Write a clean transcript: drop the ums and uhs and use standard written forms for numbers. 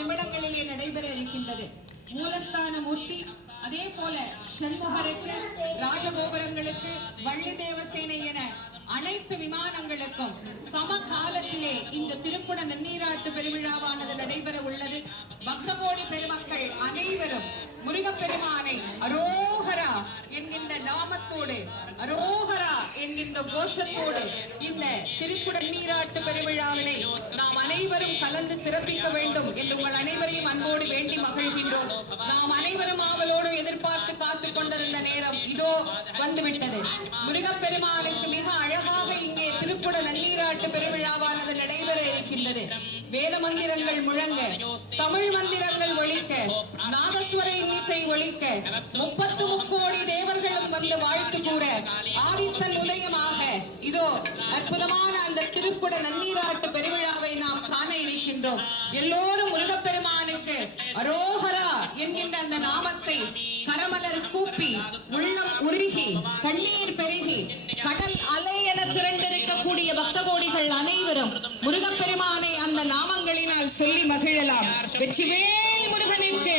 நிமிடங்களிலே நடைபெற இருக்கின்றது. மூலஸ்தான மூர்த்தி அதே போல ஷண்முகருக்கு, ராஜகோபுரங்களுக்கு, வள்ளி தேவசேனை என அனைத்து விமானங்களுக்கும் சம காலத்திலே இந்த திருக்குட நன்னீராட்டு பெருவிழாவானது நடைபெற உள்ளது. பக்த கோடி பெருமக்கள் அனைவரும் முருகப்பெருமானை அரோகரா என்கின்ற நாமத்தோடு, அரோகரா என்கின்ற கோஷத்தோடு இந்த திருக்குட நீராட்டு பெருவிழாவினை நாம் அனைவரும் கலந்து சிறப்பிக்க வேண்டும் என்று உங்கள் அனைவரையும் அன்போடு வேண்டி மகிழ்கின்றோம். நாம் அனைவரும் ஆவலோடு எதிர்பார்த்து காத்துக் கொண்டிருந்த நேரம் இதோ வந்துவிட்டது. முருகப்பெருமானுக்கு மிக அழகாக இங்கே திருக்குட நன்னீராட்டு பெருவிழாவானது நடைபெற இருக்கின்றது. வேத மந்திரங்கள் முழங்க, தமிழ் மந்திரங்கள் ஒலிக்க, நாதஸ்வர இன்னிசை ஒலிக்க, 33 கோடி தேவர்களும் வந்து வாழ்த்து கூற, ஆதித்தன் உதயமாக இதோ அற்புதமான அந்த திருக்குட நன்னீராட்டு பெருவிழாவை நாம் காண இருக்கின்றோம். எல்லோரும் முருகப்பெருமானுக்கு அரோகரா என்கின்ற அந்த நாமத்தை கரமலர் கூப்பி, உள்ளம் உருகி, கண்ணீர் பெருகி, கடல் அலை என திரண்டிருக்கக்கூடிய பக்த கோடிகள் அனைவரும் முருகப்பெருமானை அந்த நாமங்களினால் சொல்லி மகிழலாம். வெற்றிவேல் முருகனுக்கு.